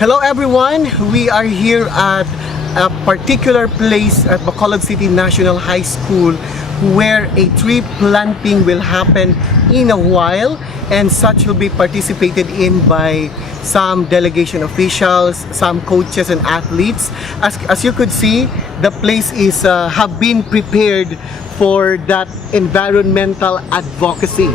Hello everyone! We are here at a particular place at Bacolod City National High School where a tree planting will happen in a while, and such will be participated in by some delegation officials, some coaches and athletes. As you could see, the place is have been prepared for that environmental advocacy.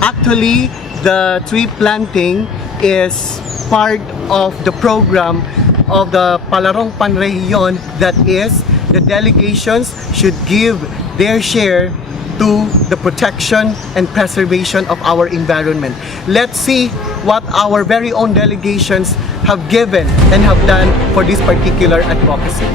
Actually, the tree planting is part of the program of the Palarong Panrehiyon, that is, the delegations should give their share to the protection and preservation of our environment. Let's see what our very own delegations have given and have done for this particular advocacy.